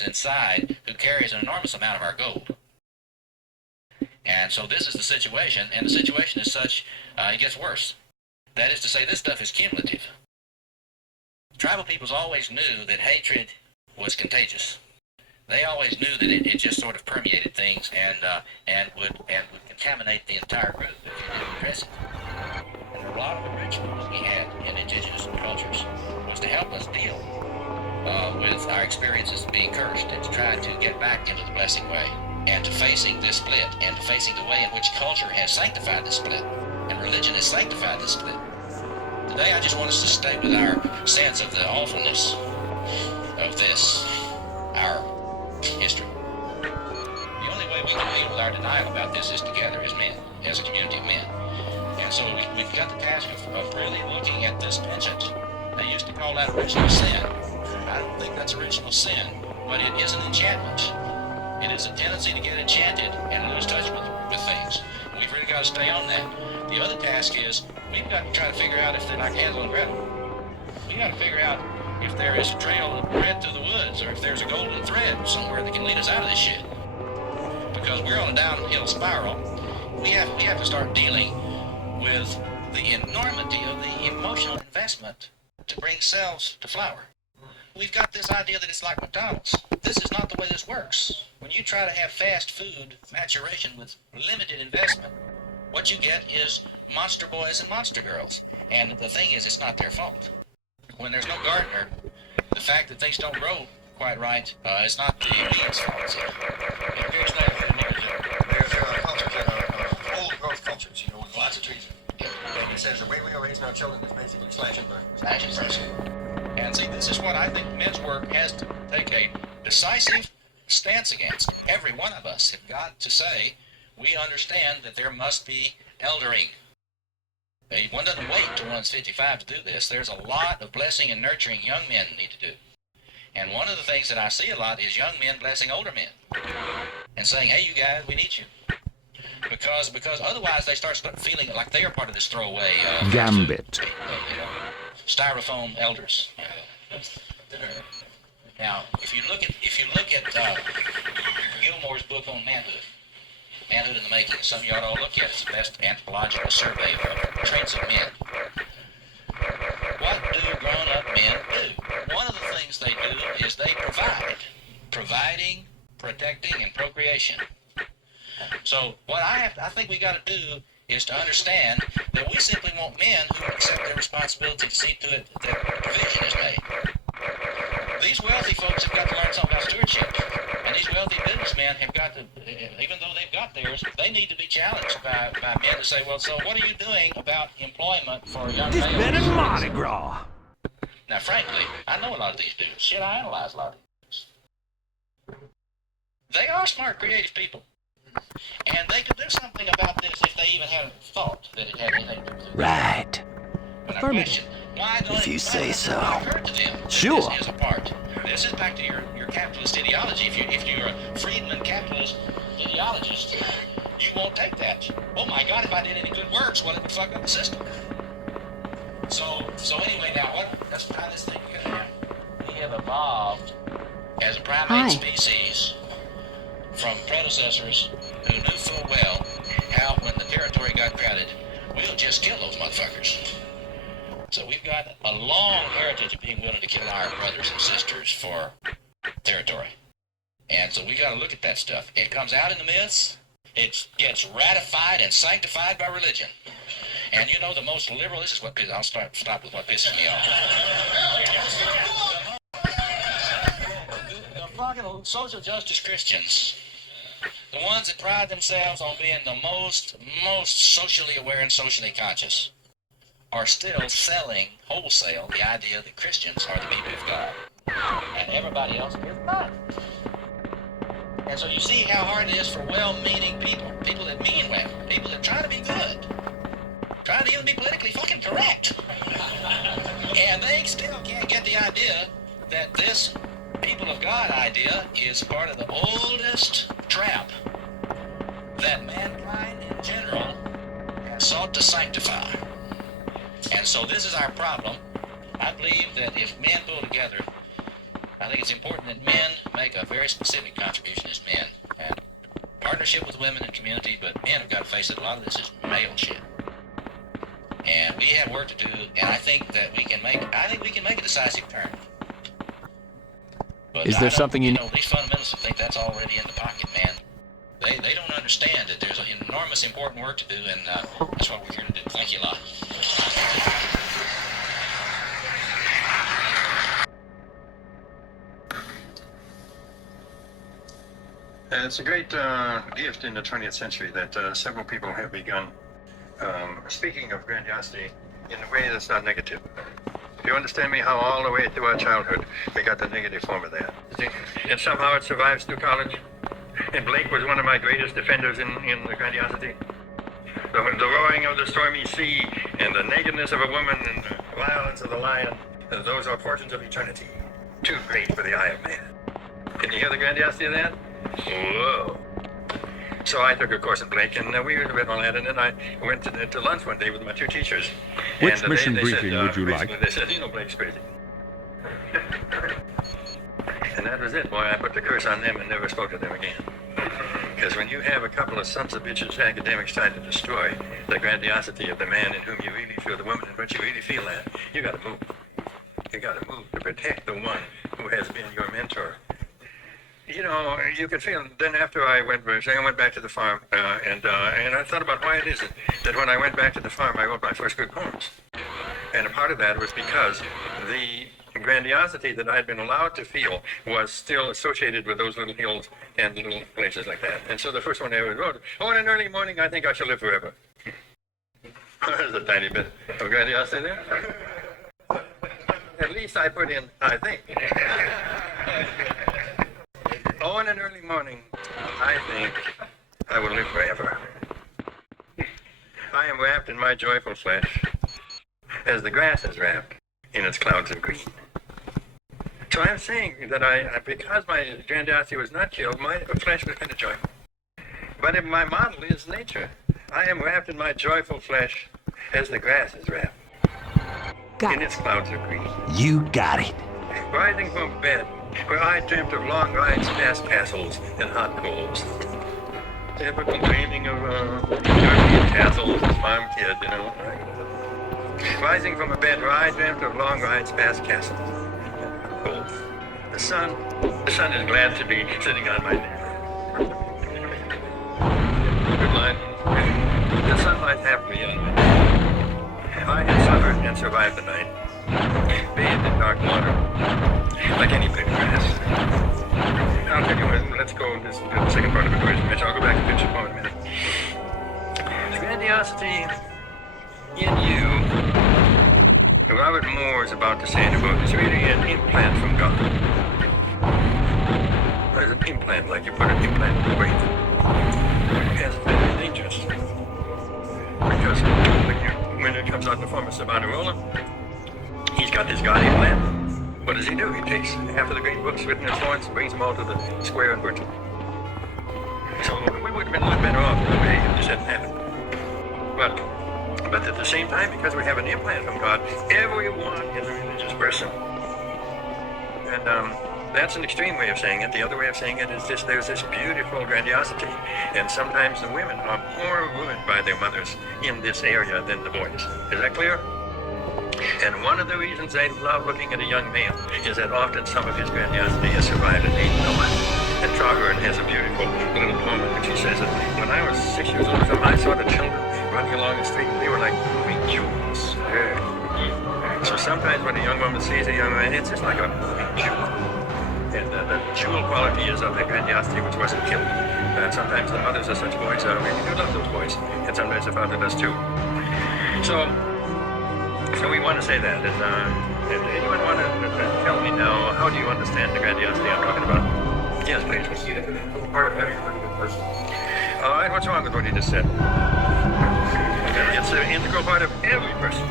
is inside who carries an enormous amount of our gold. And so this is the situation, and the situation is such, it gets worse. That is to say, this stuff is cumulative. Tribal peoples always knew that hatred was contagious. They always knew that it just sort of permeated things and would contaminate the entire group if you didn't address it. And a lot of the rituals we had in indigenous cultures was to help us deal with our experiences of being cursed and to try to get back into the blessing way and to facing this split and to facing the way in which culture has sanctified this split and religion has sanctified this split. Today I just want us to stay with our sense of the awfulness of this, our history. The only way we can deal with our denial about this is together as men, as a community of men. And so we've got the task of really looking at this penchant. They used to call that original sin. I don't think that's original sin, but it is an enchantment. It is a tendency to get enchanted and lose touch with things. We've really got to stay on that. The other task is we've got to try to figure out if they're like Hansel and Gretel. We've got to figure out if there is a trail of red through the woods or if there's a golden thread somewhere that can lead us out of this shit. Because we're on a downhill spiral. We have to start dealing with the enormity of the emotional investment to bring cells to flower. We've got this idea that it's like McDonald's. This is not the way this works. When you try to have fast food maturation with limited investment, what you get is monster boys and monster girls. And the thing is, it's not their fault. When there's no gardener, the fact that things don't grow quite right is not the bees' fault. There's cultures that are old growth cultures, you know, with lots of trees. And it says the way we are raising our children is basically slash and burn. Slash and burn. And see, this is what I think men's work has to take a decisive stance against. Every one of us have got to say, we understand that there must be eldering. One doesn't wait till one's 55 to do this. There's a lot of blessing and nurturing young men need to do. And one of the things that I see a lot is young men blessing older men and saying, hey, you guys, we need you. Because otherwise they start feeling like they are part of this throwaway gambit. Styrofoam elders. Now, if you look at Gilmore's book on manhood in the Making, something you ought to all look at. It's the best anthropological survey of traits of men. What do grown-up men do? One of the things they do is they provide. Providing, protecting, and procreation. So what I think we got to do is to understand that we simply want men who accept their responsibility to see to it that provision is made. These wealthy folks have got to learn something about stewardship. And these wealthy businessmen have got to, even though they've got theirs, they need to be challenged by men to say, well, so what are you doing about employment for young males? This been a Mardi Gras. Now, frankly, I know a lot of these dudes. Shit, I analyze a lot of these dudes. They are smart, creative people. And they could do something about this if they even had a thought that it had anything to do with it. Right. Affirmative. If you say so. Sure. This is a part. This is back to your capitalist ideology. If you're a Friedman capitalist ideologist, you won't take that. Oh my God, if I did any good works, well, it would fuck up the system. So anyway, now let's try this thing together. We have evolved as a primate species from predecessors who knew full well how, when the territory got crowded, we'll just kill those motherfuckers. So we've got a long heritage of being willing to kill our brothers and sisters for territory. And so we got to look at that stuff. It comes out in the myths. It gets ratified and sanctified by religion. And you know the most liberal, this is what, I'll stop with what pisses me off. The fucking social justice Christians, the ones that pride themselves on being the most socially aware and socially conscious, are still selling wholesale the idea that Christians are the people of God and everybody else is not. And so you see how hard it is for well-meaning people that mean well, people that try to be good, trying to even be politically fucking correct. And they still can't get the idea that this people of God idea is part of the oldest trap that mankind in general has sought to sanctify. And so this is our problem. I believe that if men pull together, I think it's important that men make a very specific contribution as men. And partnership with women and community, but men have got to face it. A lot of this is male shit. And we have work to do, and I think we can make a decisive turn. But Is there something you know, these fundamentalists think that's already in the pocket, man. They don't understand that there's an enormous important work to do, and that's what we're here to do. Thank you a lot. It's a great gift in the 20th century that several people have begun speaking of grandiosity in a way that's not negative. Do you understand me? How all the way through our childhood we got the negative form of that. And somehow it survives through college. And Blake was one of my greatest defenders in the grandiosity. The roaring of the stormy sea and the nakedness of a woman and the violence of the lion, those are portions of eternity. Too great for the eye of man. Can you hear the grandiosity of that? Whoa. So I took a course in Blake, and we read all that, and then I went to lunch one day with my two teachers. Which and, mission they briefing said, would you like? They said, you know, Blake's crazy. And that was it, boy. I put the curse on them and never spoke to them again. Because when you have a couple of sons of bitches academics trying to destroy the grandiosity of the man in whom you really feel, the woman in which you really feel that, you got to move. You got to move to protect the one who has been your mentor. You know, you could feel. Then after I went back to the farm, and I thought about why it is that when I went back to the farm, I wrote my first good poems. And a part of that was because the grandiosity that I'd been allowed to feel was still associated with those little hills and little places like that. And so the first one I ever wrote, oh, in an early morning, I think I shall live forever. There's a tiny bit of grandiosity there. At least I put in, I think. Oh, in an early morning, I think I will live forever. I am wrapped in my joyful flesh, as the grass is wrapped in its clouds of green. So I'm saying that because my grandiosity was not killed, my flesh was kind of joyful. But if my model is nature, I am wrapped in my joyful flesh, as the grass is wrapped in its clouds of green. You got it. Rising from bed, where I dreamt of long rides past castles and hot coals. Typical dreaming of European castles as farm kid, you know. Rising from a bed where I dreamt of long rides past castles and hot coals. The sun is glad to be sitting on my neck. Good line. The sun lies happily on my neck. I had suffered and survived the night, bathed in dark water, like any blade of grass. I'll tell you what, let's go this the second part of the question, Mitch. I'll go back and finish the poem in a minute. The grandiosity in you, Robert Moore is about to say in a book, is really an implant from God. There's an implant, like you put an implant in the brain. Yes, it's dangerous. Because when it comes out in the form of Savonarola, he's got this God implant. What does he do? He takes half of the great books written in Florence and brings them all to the square in Britain. So we would have been a little better off in a way if this hadn't happened. But at the same time, because we have an implant from God, everyone is a religious person. And that's an extreme way of saying it. The other way of saying it is there's this beautiful grandiosity. And sometimes the women are more ruined by their mothers in this area than the boys. Is that clear? And one of the reasons I love looking at a young male is that often some of his grandiosity has survived and ain't no one. And Trogren has a beautiful little poem in which he says that when I was 6 years old, I saw the children running along the street, and they were like moving jewels. So sometimes when a young woman sees a young man, it's just like a moving jewel. And the jewel quality is of the grandiosity which wasn't killed. And sometimes the mothers of such boys really do love those boys, and sometimes the father does too. So we want to say that, and anyone want to tell me now, how do you understand the grandiosity I'm talking about? Yes, please. Part of every person. All right, what's wrong with what he just said? It's an integral part of every person.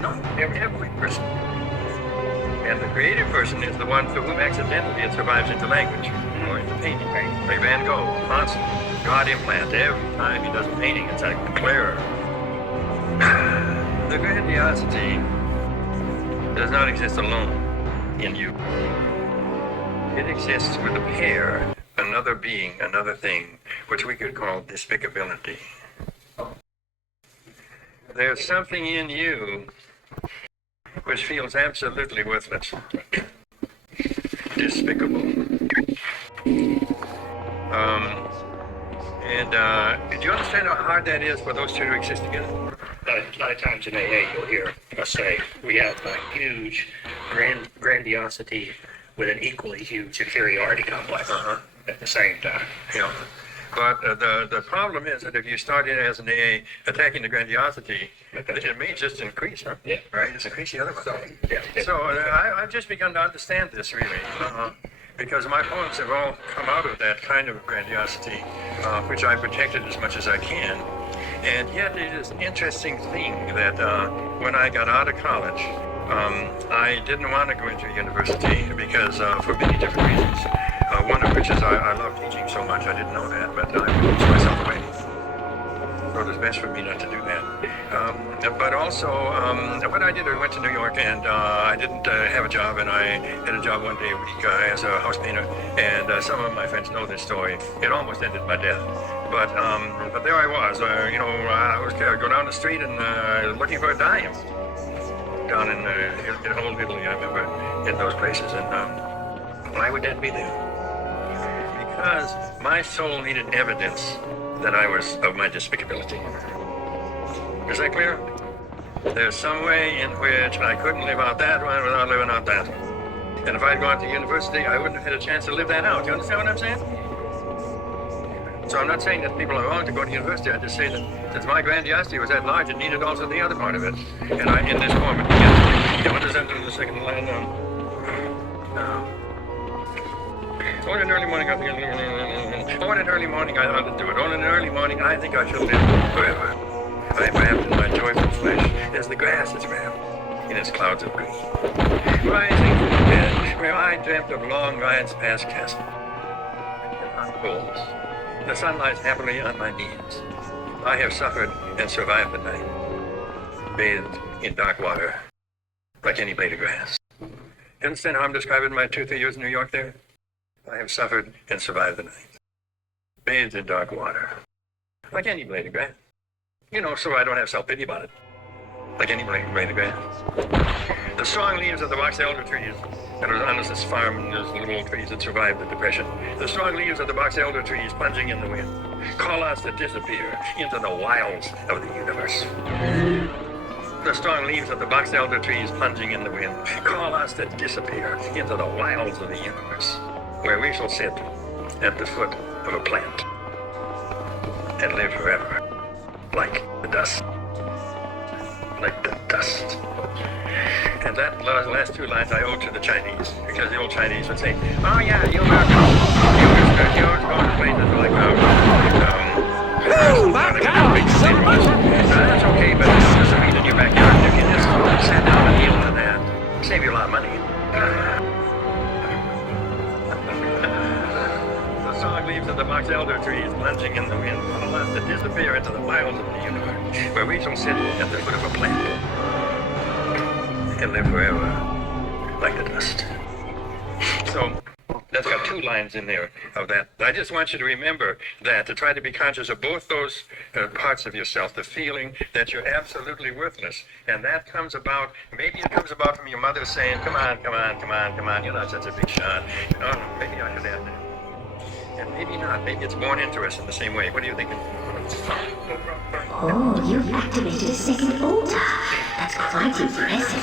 No, every person. And the creative person is the one for whom accidentally it survives into language, or into painting. Like Van Gogh, constant God implant. Every time he does a painting, it's like clearer. The grandiosity does not exist alone in you. It exists with a pair, another being, another thing, which we could call despicability. There's something in you which feels absolutely worthless, despicable. Do you understand how hard that is for those two to exist together? A lot of times in AA, you'll hear us say we have a huge grandiosity with an equally huge inferiority complex at the same time. Yeah. But the problem is that if you start in as an AA attacking the grandiosity, it may just increase, huh? Yeah. Right? It's increase the other one. Yeah. So I've just begun to understand this, really. Because my poems have all come out of that kind of grandiosity, which I protected as much as I can. And yet it is an interesting thing that when I got out of college, I didn't want to go into university because for many different reasons. One of which is I love teaching so much. I didn't know that, but I pushed myself away. So it was best for me not to do that. But also, what I did, I went to New York and I didn't have a job, and I had a job one day a week as a house painter. And some of my friends know this story. It almost ended my death. But there I was. I was go down the street and looking for a dime down in old Italy. I remember in those places. And why would that be there? Because my soul needed evidence that I was of my despicability. Is that clear? There's some way in which I couldn't live out that one without living out that. And if I'd gone to university, I wouldn't have had a chance to live that out. You understand what I'm saying? So I'm not saying that people are wrong to go to university. I just say that since my grandiosity was that large, it needed also the other part of it. And in this poem, it begins. What does that do in the second line? On an early morning, on an early morning, I ought to do it. On an early morning, I think I shall live forever. I am wrapped in my joyful flesh, as the grass is wrapped in its clouds of green. Rising from the bed, where I dreamt of long rides past castles and hot coals, the sun lies happily on my knees. I have suffered and survived the night, bathed in dark water, like any blade of grass. You understand how I'm describing my 2-3 years in New York there? I have suffered and survived the night, bathed in dark water, like any blade of grass. So I don't have self-pity about it, like any blade of grass. The strong leaves of the box elder trees, and on this farm, there's little old trees that survived the Depression. The strong leaves of the box elder trees plunging in the wind call us to disappear into the wilds of the universe. The strong leaves of the box elder trees plunging in the wind call us to disappear into the wilds of the universe, where we shall sit at the foot of a plant and live forever, like the dust. Like the dust. And that last two lines I owe to the Chinese, because the old Chinese would say, oh yeah, you were going to places like, that's okay, but it's just a read in your backyard. If you just sat down and deal with that, save you a lot of money. The strong leaves of the box elder trees plunging in the wind will us to disappear into the wilds of the universe, where we shall sit at the foot of a plant and live forever like the dust. So that's got 2 lines in there of that. I just want you to remember that, to try to be conscious of both those parts of yourself, the feeling that you're absolutely worthless. And that comes about, maybe it comes about from your mother saying, come on, you're not such a big shot. Maybe I should add that. And maybe not. Maybe it's born into us in the same way. What are you thinking? Oh, you've activated a second altar. That's quite impressive.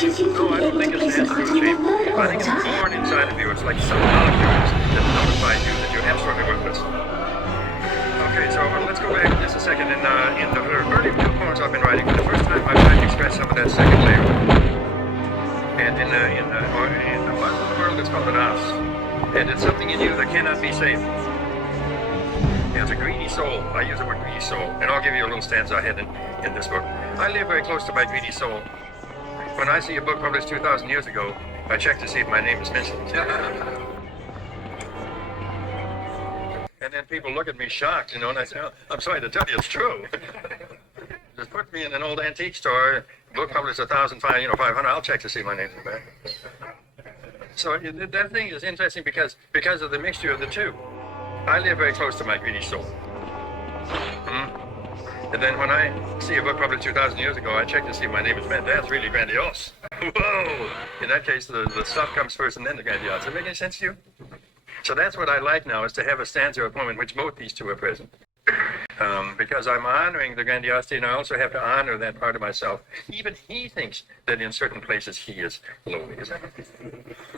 Do you think No, I don't think it's an absolute shape. I think it's born inside of you. It's like some molecules that notify you that you're absolutely worthless. Okay, so let's go back just a second. In the early 2 poems I've been writing, for the first time I tried to express some of that second layer. And in the world it's called an us. And it's something in you that cannot be saved. It's a greedy soul. I use the word greedy soul. And I'll give you a little stanza I had in this book. I live very close to my greedy soul. When I see a book published 2,000 years ago, I check to see if my name is mentioned. And then people look at me shocked, and I say, oh, I'm sorry to tell you, it's true. Just put me in an old antique store, book published 1,500, I'll check to see my name's in the back. So that thing is interesting because of the mixture of the two. I live very close to my greedy soul. And then when I see a book published 2,000 years ago, I check to see if my name is meant. That's really grandiose. Whoa! In that case, the stuff comes first and then the grandiose. Does that make any sense to you? So that's what I like now, is to have a stanza or a poem in which both these two are present. Because I'm honoring the grandiosity, and I also have to honor that part of myself. Even he thinks that in certain places he is lowly. Is that?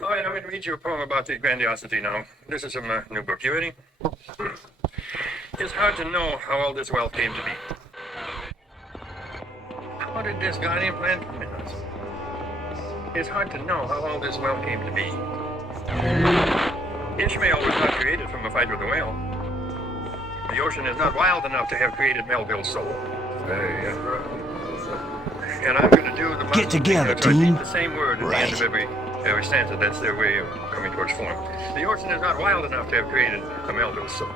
All right, I'm going to read you a poem about the grandiosity now. This is from a new book. You ready? It's hard to know how all this wealth came to be. How did this guardian plan come in us? It's hard to know how all this wealth came to be. Ishmael was not created from a fight with a whale. The ocean is not wild enough to have created Melville's soul. And I'm going to do the Get together, team. The same word at the end of every stanza. That's their way of coming towards form. The ocean is not wild enough to have created a Melville's soul.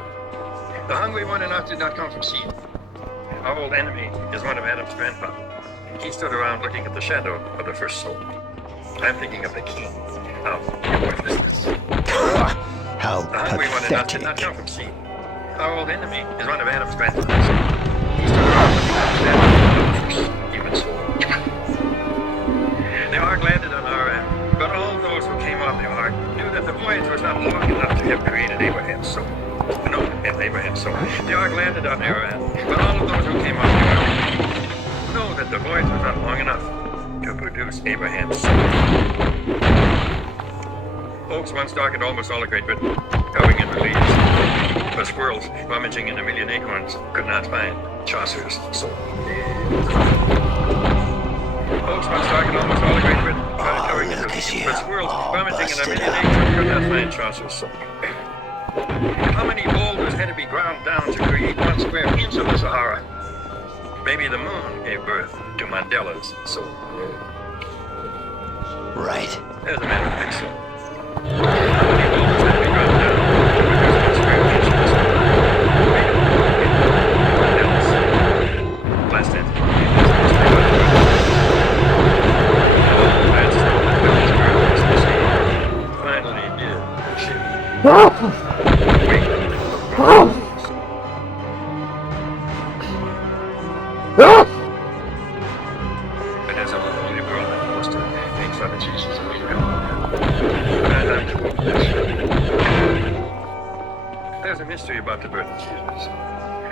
The hungry one in us did not come from seed. Our old enemy is one of Adam's grandpa. He stood around looking at the shadow of the first soul. I'm thinking of the king of worthlessness. How The hungry one in us did not pathetic. come from seed. Our old enemy is one of Adam's grandfathers. He stood around looking at the shadow of the first human soul. The ark landed on Ararat, but all those who came off the ark knew that the voyage was not long enough to have created Abraham's soul. No, Abraham's soul. The ark landed on Ararat, but all of those who came off the ark know that the voyage was not long enough to produce Abraham's soul. Oaks once darkened almost all of Great Britain, going in the leaves. But squirrels rummaging in a million acorns could not find Chaucer's soul. Oaks once darkened almost all of Great Britain, going in the look at leaves. you, But squirrels all rummaging in a busted million up. acorns could not find Chaucer's soul. How many boulders had to be ground down to create 1 square inch of the Sahara? Maybe the moon gave birth to Mandela's soul. Right. There's a man who thinks so. How many boulders had to be ground down to produce 1 square inch of the Sahara? Maybe the moon gave birth to Mandela's soul. Last stanza. That's all that Billy's bird was to see. Finally did ship. But as a holy world, I'm supposed to make fun of Jesus and leave him. There's a mystery about the birth of Jesus.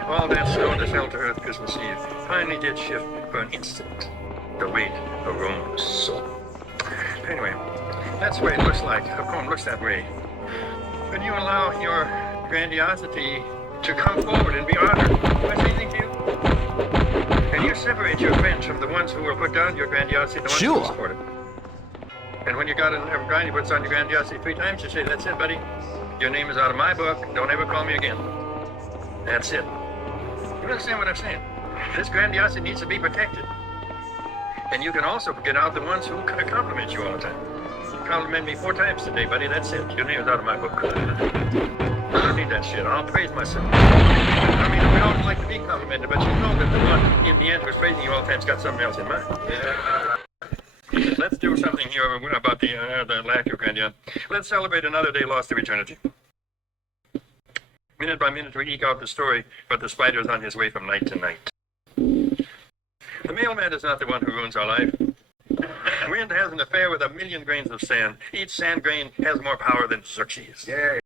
All that snow that fell to earth Christmas Eve finally did shift for an instant the weight of Rome's soul. Anyway, that's the way it looks like. A poem looks that way. When you allow your grandiosity to come forward and be honored, do I say anything to you? And you separate your friends from the ones who will put down your grandiosity, the ones who will support it. And when you got a guy who puts on your grandiosity 3 times, you say, that's it, buddy. Your name is out of my book. Don't ever call me again. That's it. You understand what I'm saying? This grandiosity needs to be protected. And you can also get out the ones who compliment you all the time. Compliment me 4 times today, buddy. That's it. Your name is out of my book. I don't need that shit. I'll praise myself. I mean, we don't like to be complimented, but you know that the one in the end who's praising you all the time's got something else in mind. Let's do something here about the lack of grandiosity. Let's celebrate another day lost to eternity. Minute by minute, we eke out the story, but the spider's on his way from night to night. The mailman is not the one who ruins our life. Wind has an affair with 1,000,000 grains of sand. Each sand grain has more power than Xerxes. Yeah.